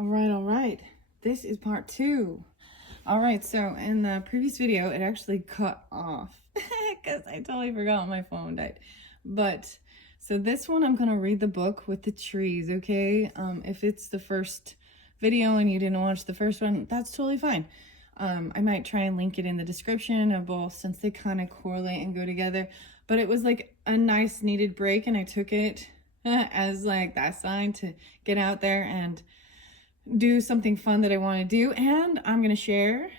All right. This is part 2. All right, so in the previous video, it actually cut off because I totally forgot my phone died. But so this one, I'm gonna read the book with the trees, okay? If it's the first video and you didn't watch the first one, that's totally fine. I might try and link it in the description of both since they kind of correlate and go together. But it was like a nice needed break, and I took it as like that sign to get out there and do something fun that I want to do. And I'm gonna share,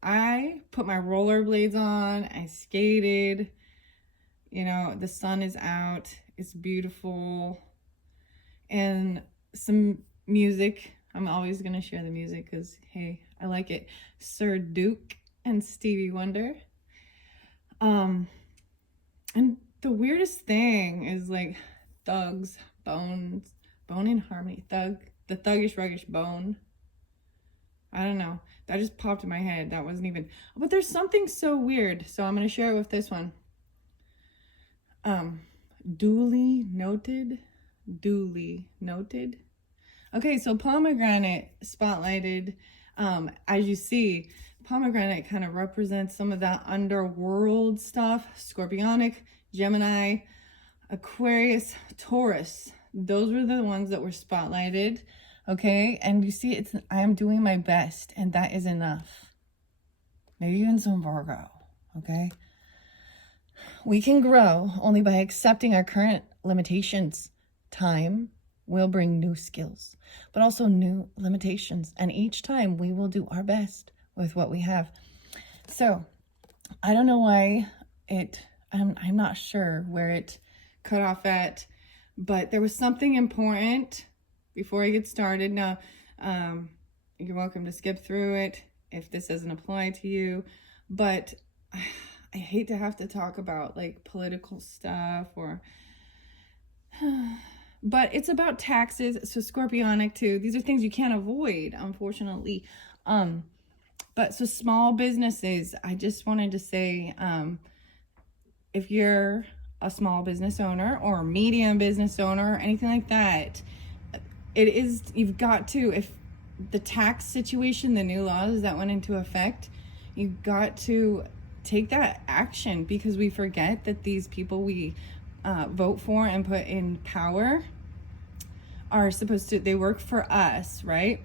I put my rollerblades on, I skated, you know, the sun is out, it's beautiful, and some music. I'm always gonna share the music because hey, I like it. Sir Duke and Stevie Wonder. And the weirdest thing is like Thugs, Bone in Harmony, the Thuggish Ruggish Bone. I don't know. That just popped in my head. That wasn't even, but there's something so weird. So I'm going to share it with this one. Duly noted. Okay, so pomegranate spotlighted. As you see, pomegranate kind of represents some of that underworld stuff. Scorpionic, Gemini, Aquarius, Taurus. Those were the ones that were spotlighted. Okay, and you see, I am doing my best, and that is enough. Maybe even some Virgo. Okay, we can grow only by accepting our current limitations. Time will bring new skills, but also new limitations, and each time we will do our best with what we have. So I don't know why I'm not sure where it cut off at, but there was something important before I get started. Now, you're welcome to skip through it if this doesn't apply to you, but I hate to have to talk about like political stuff or but it's about taxes. So scorpionic too. These are things you can't avoid, unfortunately. But so small businesses, I just wanted to say, if you're a small business owner or a medium business owner or anything like that, you've got to, if the tax situation, the new laws that went into effect, you've got to take that action, because we forget that these people we vote for and put in power are supposed to, they work for us, right?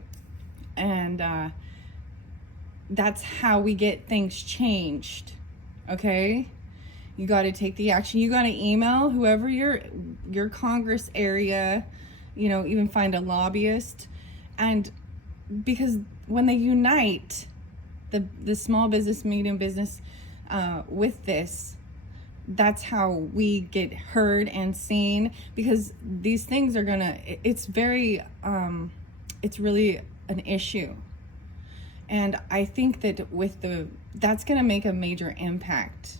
And that's how we get things changed. Okay, you got to take the action. You got to email whoever your Congress area, you know, even find a lobbyist. And because when they unite the small business, medium business with this, that's how we get heard and seen, because these things are gonna, it's very it's really an issue. And I think that that's gonna make a major impact.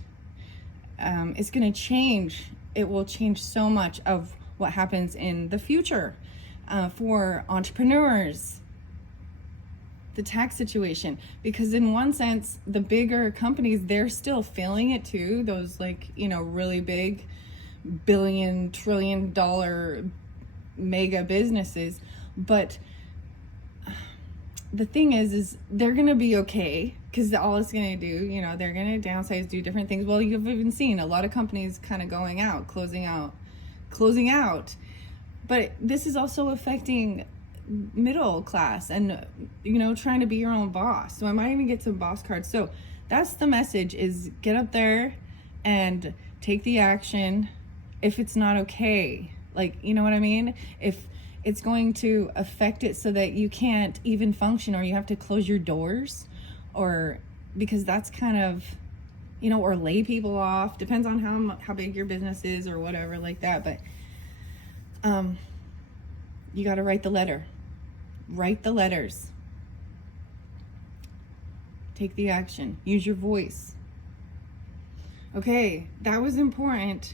It's gonna change, it will change so much of what happens in the future for entrepreneurs, the tax situation, because in one sense, the bigger companies, they're still feeling it too. Those like, you know, really big billion, trillion dollar mega businesses. But the thing is they're going to be okay, because all it's going to do, you know, they're going to downsize, do different things. Well, you've even seen a lot of companies kind of going out, closing out. But this is also affecting middle class and, you know, trying to be your own boss. So I might even get some boss cards. So that's the message, is get up there and take the action. If it's not okay, like, you know what I mean? If it's going to affect it so that you can't even function, or you have to close your doors, or because that's kind of, you know, or lay people off, depends on how big your business is or whatever like that. But you got to write the letter. Write the letters. Take the action. Use your voice. Okay, that was important.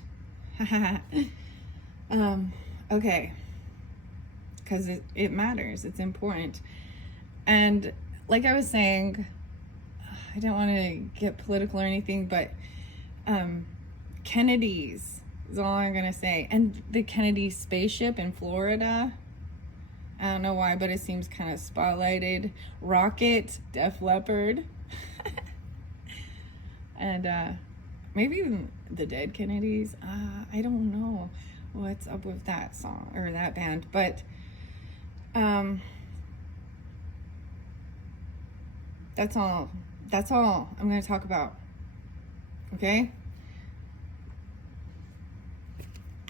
Okay, because it matters. It's important. And like I was saying, I don't want to get political or anything, but Kennedy's is all I'm gonna say. And the Kennedy spaceship in Florida, I don't know why, but it seems kind of spotlighted. Rocket, Def Leppard, and maybe even the Dead Kennedys. I don't know what's up with that song or that band, but that's all I'm going to talk about. Okay?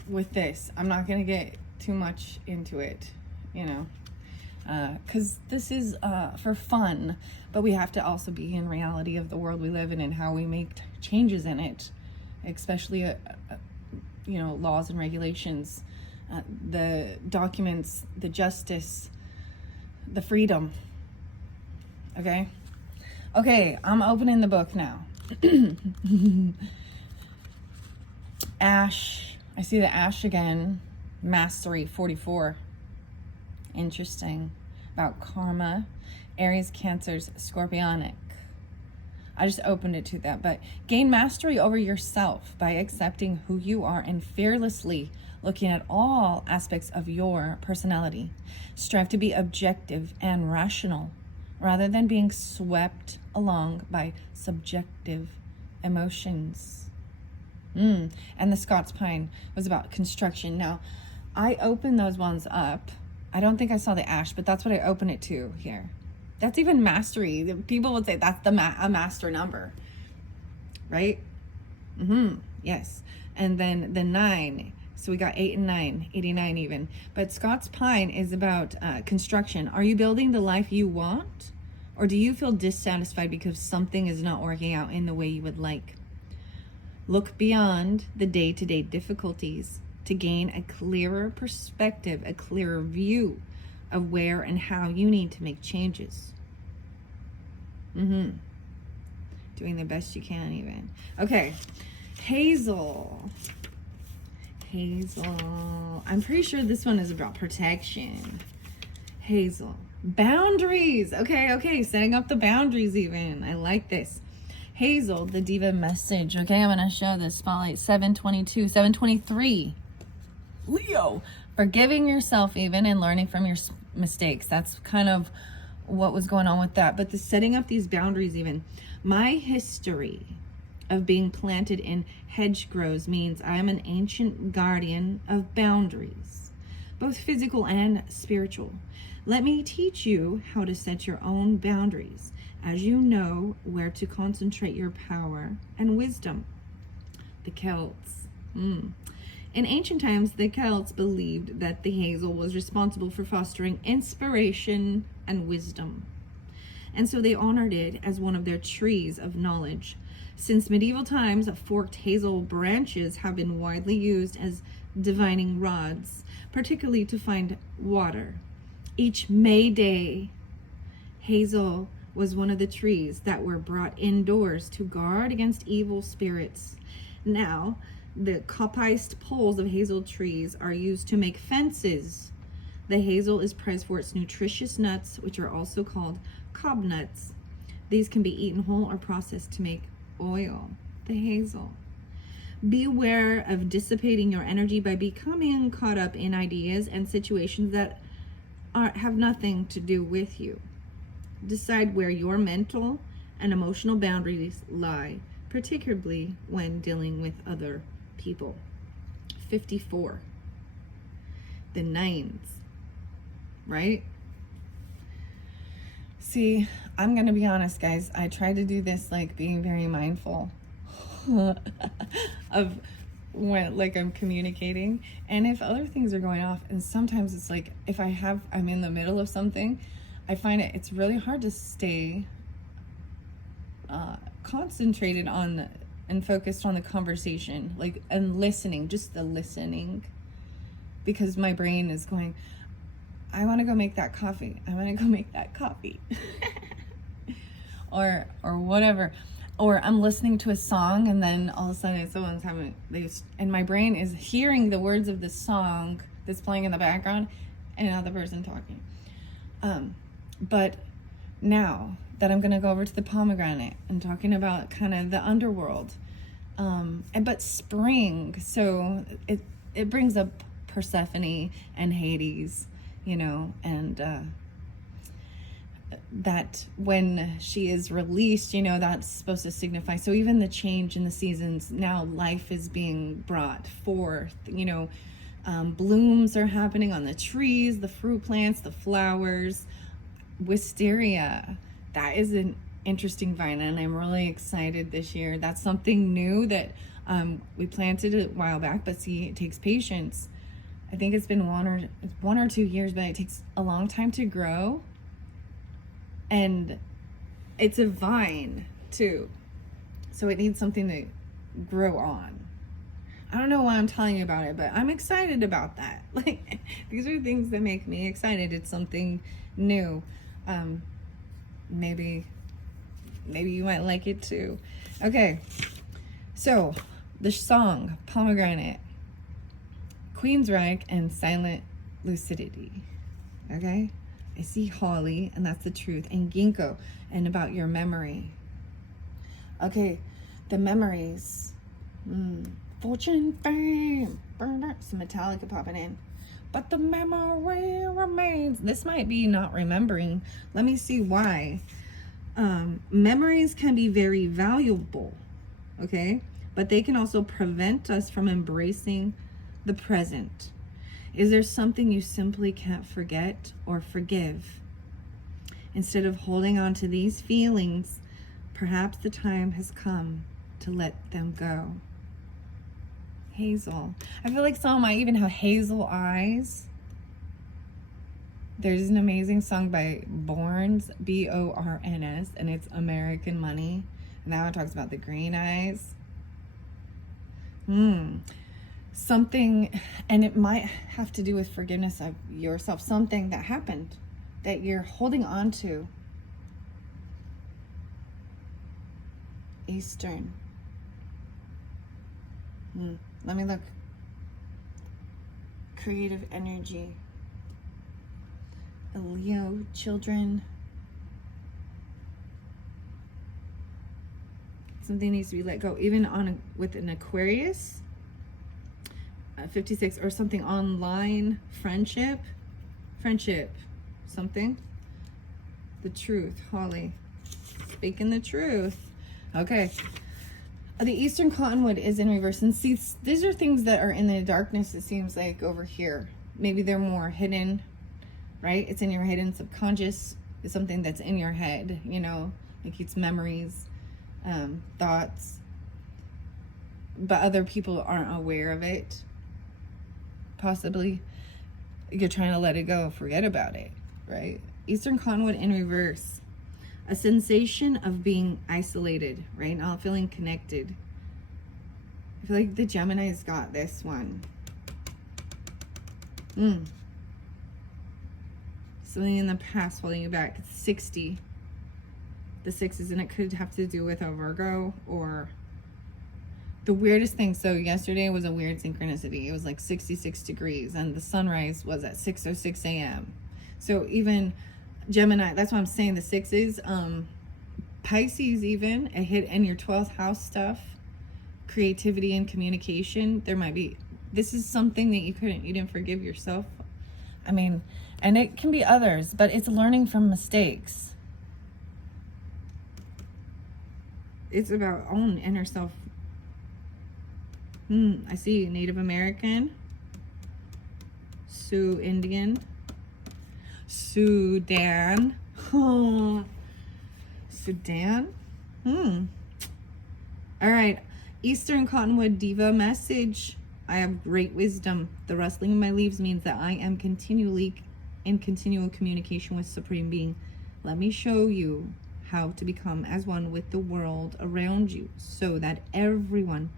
With this, I'm not going to get too much into it, you know, because this is for fun, but we have to also be in reality of the world we live in and how we make changes in it, especially you know, laws and regulations, the documents, the justice, the freedom. Okay, I'm opening the book now. Ash, I see the Ash again. Mastery 44. Interesting. About karma. Aries, Cancers, Scorpionic. I just opened it to that. But gain mastery over yourself by accepting who you are and fearlessly looking at all aspects of your personality. Strive to be objective and rational rather than being swept along by subjective emotions. And the Scots Pine was about construction. Now, I opened those ones up. I don't think I saw the Ash, but that's what I opened it to here. That's even mastery. People would say that's a master number, right? Yes. And then the 9. So we got 8 and 9, 89 even. But Scots Pine is about construction. Are you building the life you want? Or do you feel dissatisfied because something is not working out in the way you would like? Look beyond the day-to-day difficulties to gain a clearer perspective, a clearer view of where and how you need to make changes. Doing the best you can even. Okay, Hazel. I'm pretty sure this one is about protection. Hazel. Boundaries. Okay, setting up the boundaries even. I like this. Hazel, the diva message. Okay, I'm going to show this spotlight. 722, 723. Leo. Forgiving yourself even and learning from your mistakes. That's kind of what was going on with that. But the setting up these boundaries even. My history of being planted in hedgerows means I am an ancient guardian of boundaries, both physical and spiritual. Let me teach you how to set your own boundaries, as you know where to concentrate your power and wisdom. The Celts. In ancient times, the Celts believed that the hazel was responsible for fostering inspiration and wisdom. And so they honored it as one of their trees of knowledge. Since medieval times, forked hazel branches have been widely used as divining rods, particularly to find water. Each May Day, hazel was one of the trees that were brought indoors to guard against evil spirits. Now, the coppiced poles of hazel trees are used to make fences. The hazel is prized for its nutritious nuts, which are also called cob nuts. These can be eaten whole or processed to make oil. The hazel. Beware of dissipating your energy by becoming caught up in ideas and situations that have nothing to do with you. Decide where your mental and emotional boundaries lie, particularly when dealing with other people. 54. The 9s, right? See, I'm gonna be honest, guys. I try to do this like being very mindful of when like I'm communicating, and if other things are going off, and sometimes it's like if I'm in the middle of something, I find it's really hard to stay concentrated on and focused on the conversation, like, and listening, just the listening, because my brain is going, I want to go make that coffee. or whatever. Or I'm listening to a song and then all of a sudden someone's and my brain is hearing the words of the song that's playing in the background and another person talking. But now that I'm going to go over to the pomegranate and talking about kind of the underworld, but spring, so it brings up Persephone and Hades and that when she is released, that's supposed to signify. So even the change in the seasons, now life is being brought forth, blooms are happening on the trees, the fruit plants, the flowers. Wisteria, that is an interesting vine, and I'm really excited this year. That's something new that we planted a while back, but see, it takes patience. I think it's been 1 or 2 years, but it takes a long time to grow. And it's a vine too, so it needs something to grow on. I don't know why I'm telling you about it, but I'm excited about that. Like, these are things that make me excited. It's something new. Maybe you might like it too. Okay, so the song Pomegranate, Queensryche, and Silent Lucidity. Okay, I see holly, and that's the truth, and ginkgo, and about your memory. Okay, the memories. Fortune, fame, some Metallica popping in. But the memory remains. This might be not remembering. Let me see why. Memories can be very valuable, okay? But they can also prevent us from embracing the present. Is there something you simply can't forget or forgive? Instead of holding on to these feelings, perhaps the time has come to let them go. Hazel. I feel like some might even have hazel eyes. There's an amazing song by Borns, Borns, and it's American Money. And that one talks about the green eyes. Something, and it might have to do with forgiveness of yourself. Something that happened that you're holding on to. Eastern. Let me look. Creative energy. A Leo, children. Something needs to be let go. Even with an Aquarius, 56, or something online, friendship, something. The truth, Holly. Speaking the truth. Okay. The Eastern Cottonwood is in reverse. And see, these are things that are in the darkness, it seems like, over here. Maybe they're more hidden, right? It's in your hidden subconscious. It's something that's in your head, like it's memories, thoughts. But other people aren't aware of it. Possibly you're trying to let it go, forget about it, right? Eastern Cottonwood in reverse. A sensation of being isolated, right? Not feeling connected. I feel like the Gemini's got this one. Something in the past holding you back. It's 60. The 6s, and it could have to do with a Virgo or the weirdest thing. So yesterday was a weird synchronicity. It was like 66 degrees, and the sunrise was at 6:06 a.m. So even Gemini, that's why I'm saying the 6s. Pisces, even a hit in your 12th house stuff, creativity and communication. There might be, this is something that you didn't forgive yourself. I mean, and it can be others, but it's learning from mistakes. It's about own inner self. I see Native American, Sioux Indian, Sudan. Sudan. All right. Eastern Cottonwood Diva message. I have great wisdom. The rustling of my leaves means that I am continually in continual communication with Supreme Being. Let me show you how to become as one with the world around you so that everyone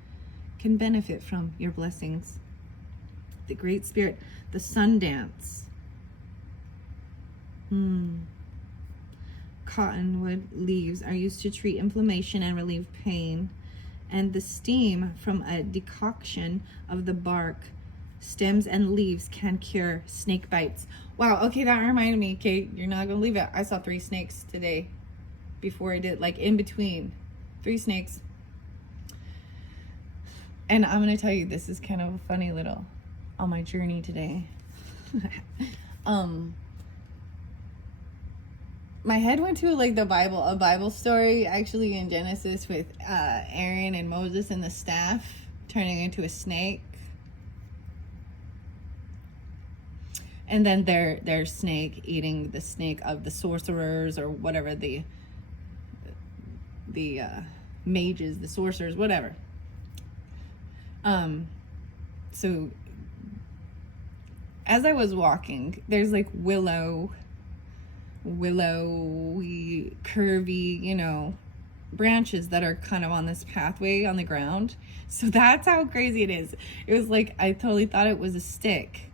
can benefit from your blessings. The Great Spirit, the Sun Dance. Cottonwood leaves are used to treat inflammation and relieve pain. And the steam from a decoction of the bark, stems, and leaves can cure snake bites. Wow, okay, that reminded me, Kate, you're not gonna believe it. I saw 3 snakes today before I did, like in between. 3 snakes. And I'm gonna tell you, this is kind of a funny little on my journey today. My head went to like a Bible story actually in Genesis with Aaron and Moses and the staff turning into a snake. And then their snake eating the snake of the sorcerers or whatever, the mages, the sorcerers, whatever. So as I was walking, there's like willowy, curvy, branches that are kind of on this pathway on the ground. So that's how crazy it is. It was like, I totally thought it was a stick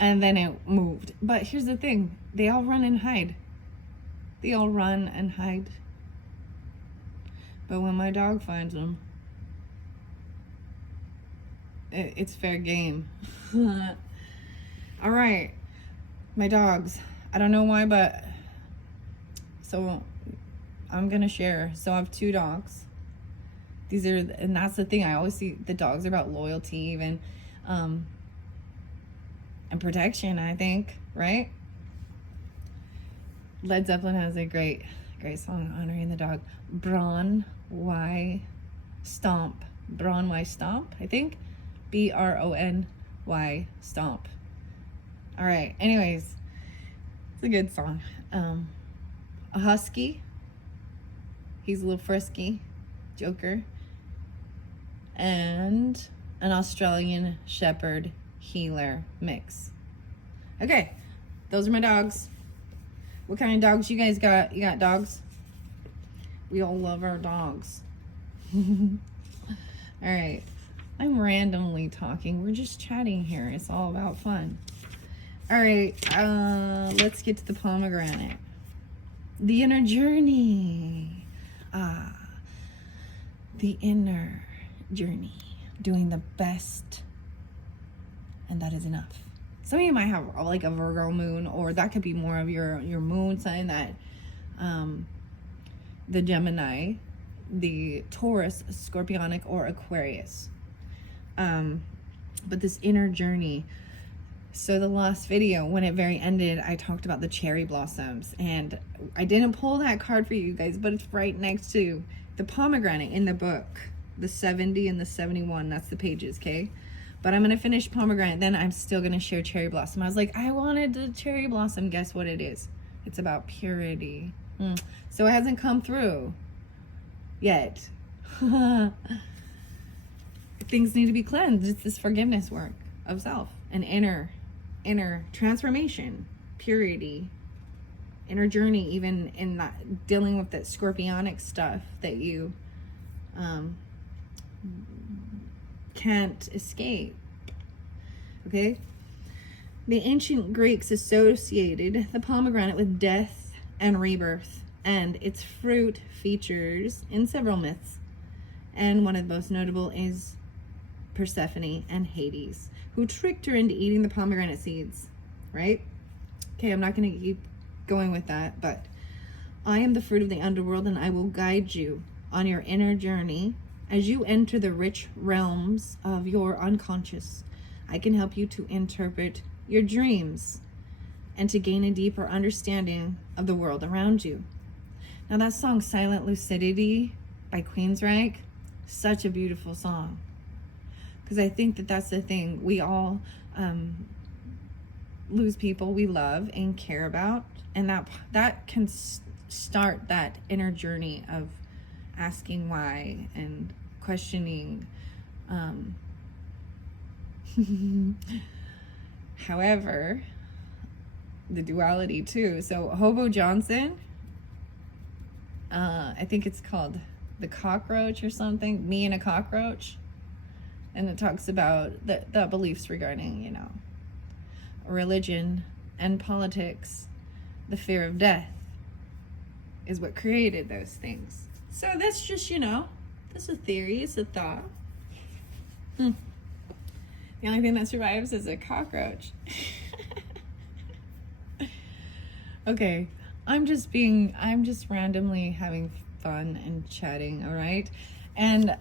and then it moved. But here's the thing, they all run and hide. But when my dog finds them, it's fair game. All right, my dogs. I don't know why, but so I'm gonna share. So I have 2 dogs. And that's the thing. I always see the dogs are about loyalty, even, and protection. I think, right? Led Zeppelin has a great song honoring the dog. Bron Y Stomp. Bron Y Stomp. I think. BRONY Stomp. All right. Anyways, it's a good song. A husky. He's a little frisky. Joker. And an Australian Shepherd Heeler mix. Okay. Those are my dogs. What kind of dogs you guys got? You got dogs? We all love our dogs. All right. I'm randomly talking. We're just chatting here. It's all about fun. All right, let's get to the pomegranate. The inner journey. The inner journey. Doing the best, and that is enough. Some of you might have like a Virgo moon, or that could be more of your moon sign, that the Gemini, the Taurus, Scorpionic, or Aquarius. But this inner journey. So the last video, when it very ended, I talked about the cherry blossoms, and I didn't pull that card for you guys, but it's right next to the pomegranate in the book, the 70 and the 71. That's the pages, okay? But I'm gonna finish pomegranate, then I'm still gonna share cherry blossom. I was like, I wanted the cherry blossom. Guess what it is? It's about purity. So it hasn't come through yet. Things need to be cleansed. It's this forgiveness work of self and inner transformation, purity, inner journey, even in that dealing with that scorpionic stuff that you can't escape. Okay? The ancient Greeks associated the pomegranate with death and rebirth, and its fruit features in several myths. And one of the most notable is Persephone and Hades, who tricked her into eating the pomegranate seeds, right? Okay, I'm not going to keep going with that, but I am the fruit of the underworld, and I will guide you on your inner journey as you enter the rich realms of your unconscious. I can help you to interpret your dreams and to gain a deeper understanding of the world around you. Now that song, Silent Lucidity by Queensryche, such a beautiful song. Because I think that that's the thing. We all lose people we love and care about. And that can start that inner journey of asking why and questioning. However, the duality too. So Hobo Johnson, I think it's called The Cockroach or something. Me and a Cockroach. And it talks about the beliefs regarding, religion and politics. The fear of death is what created those things. So that's just, that's a theory, it's a thought. The only thing that survives is a cockroach. Okay, I'm just randomly having fun and chatting, all right? And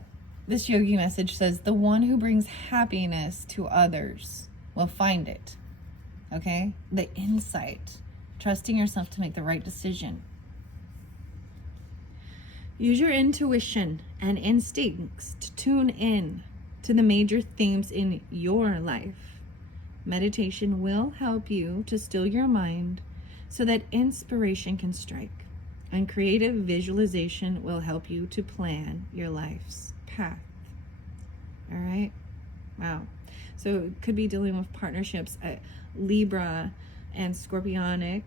this yogi message says, the one who brings happiness to others will find it. okay? The insight, trusting yourself to make the right decision. Use your intuition and instincts to tune in to the major themes in your life. Meditation will help you to still your mind so that inspiration can strike. And creative visualization will help you to plan your life's path. All right? Wow. So it could be dealing with partnerships at Libra and Scorpionic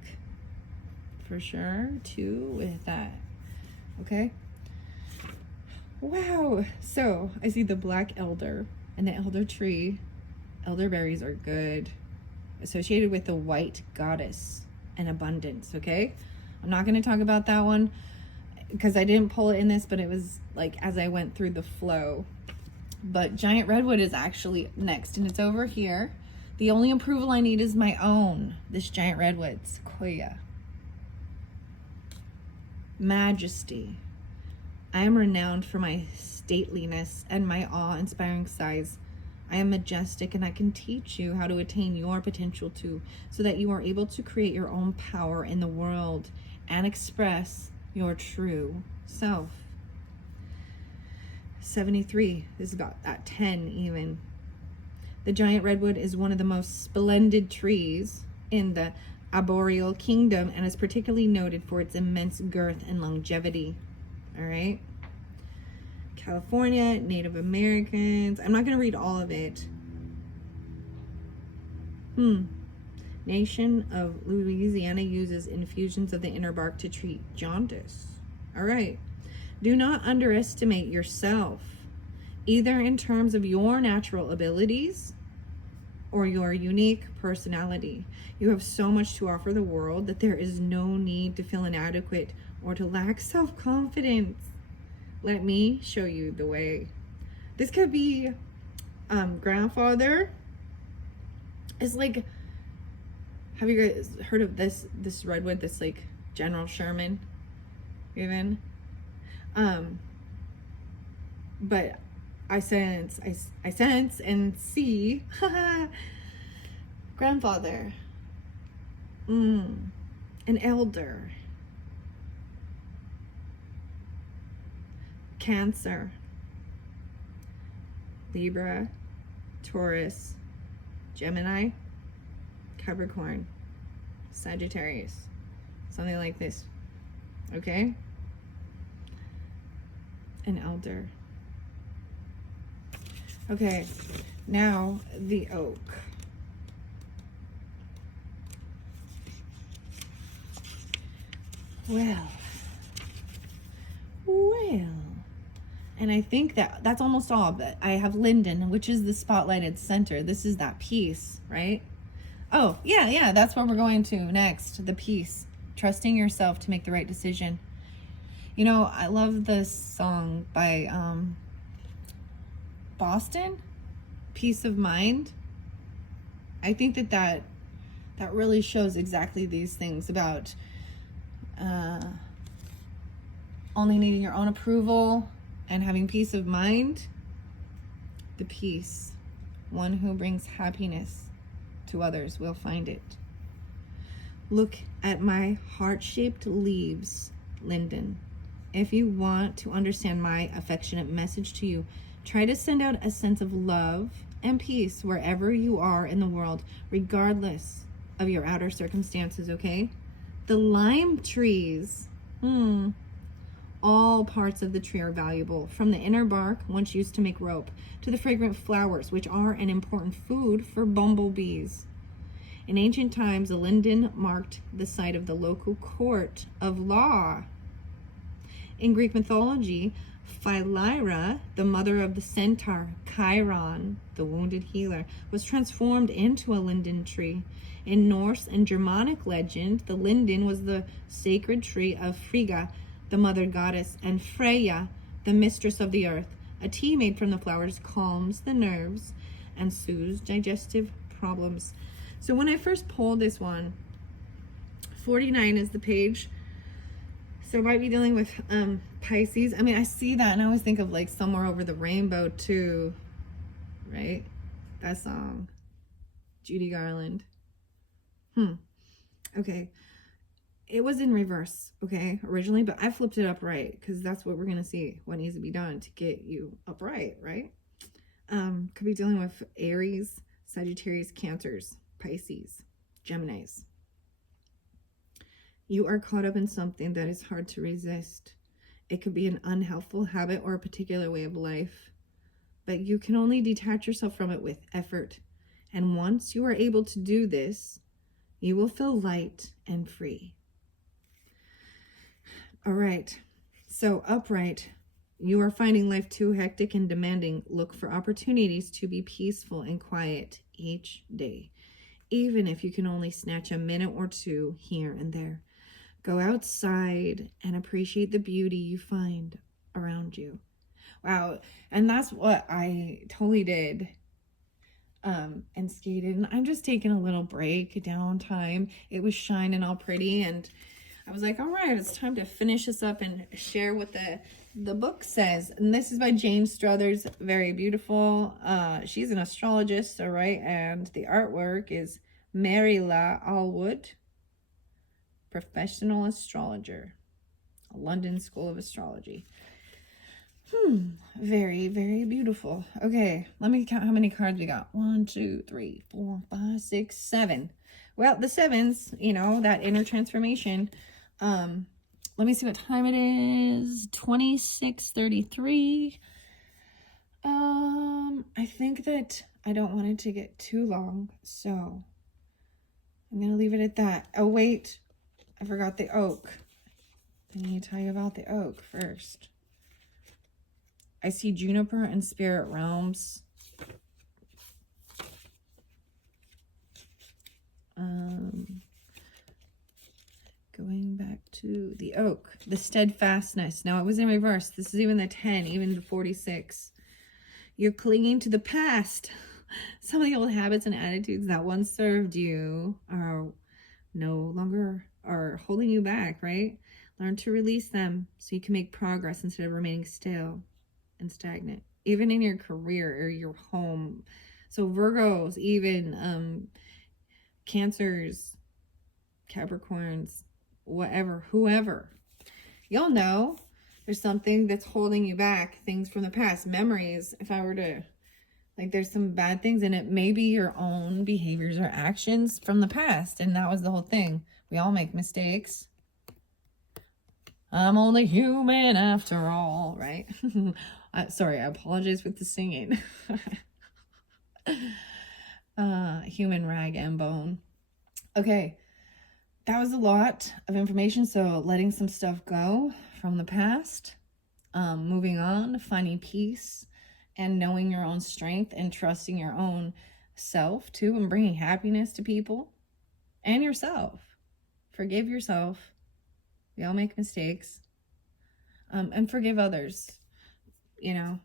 for sure, too, with that. Okay? Wow. So I see the black elder and the elder tree. Elderberries are good. Associated with the white goddess and abundance, okay? I'm not going to talk about that one because I didn't pull it in this, but it was like as I went through the flow. But giant redwood is actually next, and it's over here. The only approval I need is my own. This giant redwood, sequoia. Majesty. I am renowned for my stateliness and my awe-inspiring size. I am majestic, and I can teach you how to attain your potential too, so that you are able to create your own power in the world and express your true self. 73, this is about at 10 even. The giant redwood is one of the most splendid trees in the arboreal kingdom and is particularly noted for its immense girth and longevity. All right. California, Native Americans. I'm not going to read all of it. Nation of Louisiana uses infusions of the inner bark to treat jaundice. All right. Do not underestimate yourself, either in terms of your natural abilities or your unique personality. You have so much to offer the world that there is no need to feel inadequate or to lack self-confidence. Let me show you the way. This could be grandfather. It's like, have you guys heard of this redwood, this like General Sherman even? But I sense and see grandfather, an elder, Cancer, Libra, Taurus, Gemini, Capricorn, Sagittarius, something like this. Okay? An elder. Okay, now the oak. Well, and I think that's almost all, but I have linden, which is the spotlighted center. This is that peace, right? Oh, yeah, that's where we're going to next, the peace. Trusting yourself to make the right decision. You know, I love this song by Boston, Peace of Mind. I think that really shows exactly these things about only needing your own approval and having peace of mind. The peace, one who brings happiness to others will find it. Look at my heart-shaped leaves, linden. If you want to understand my affectionate message to you, try to send out a sense of love and peace wherever you are in the world, regardless of your outer circumstances, okay? The lime trees, all parts of the tree are valuable, from the inner bark, once used to make rope, to the fragrant flowers, which are an important food for bumblebees. In ancient times, the linden marked the site of the local court of law. In Greek mythology, Philyra, the mother of the centaur, Chiron, the wounded healer, was transformed into a linden tree. In Norse and Germanic legend, the linden was the sacred tree of Frigga, the mother goddess, and Freya, the mistress of the earth. A tea made from the flowers calms the nerves and soothes digestive problems. So when I first pulled this one, 49 is the page. So I might be dealing with Pisces. I mean, I see that and I always think of like Somewhere Over the Rainbow too, right? That song, Judy Garland. Okay. It was in reverse, okay, originally, but I flipped it upright because that's what we're going to see what needs to be done to get you upright, right? Could be dealing with Aries, Sagittarius, Cancers, Pisces, Geminis. You are caught up in something that is hard to resist. It could be an unhelpful habit or a particular way of life, but you can only detach yourself from it with effort. And once you are able to do this, you will feel light and free. All right, so upright, you are finding life too hectic and demanding. Look for opportunities to be peaceful and quiet each day, even if you can only snatch a minute or two here and there. Go outside and appreciate the beauty you find around you. Wow, and that's what I totally did. And skated, and I'm just taking a little break, downtime. It was shining all pretty, and I was like, all right, it's time to finish this up and share what the book says. And this is by Jane Struthers, very beautiful. She's an astrologist, all right, and the artwork is Mary La Allwood, professional astrologer, London School of Astrology. Very, very beautiful. Okay, let me count how many cards we got. 1, 2, 3, 4, 5, 6, 7. Well, the sevens, you know, that inner transformation. Let me see what time it is. 26:33. I think that I don't want it to get too long, so I'm gonna leave it at that. Oh wait, I forgot the oak. I need to tell you about the oak first. I see juniper and spirit realms. Going back to the oak, the steadfastness. Now it was in reverse. This is even the 10, even the 46. You're clinging to the past. Some of the old habits and attitudes that once served you are no longer are holding you back, right? Learn to release them so you can make progress instead of remaining stale and stagnant, even in your career or your home. So Virgos, even Cancers, Capricorns, whatever, whoever, you'll know there's something that's holding you back, things from the past, memories. If I were to, like, there's some bad things in it, maybe your own behaviors or actions from the past, and that was the whole thing. We all make mistakes. I'm only human after all, right? Sorry, I apologize with the singing. Human rag and bone. Okay, that was a lot of information. So letting some stuff go from the past, moving on, finding peace, and knowing your own strength and trusting your own self too, and bringing happiness to people and yourself. Forgive yourself. We all make mistakes. And forgive others, you know.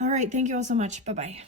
All right, thank you all so much. Bye-bye.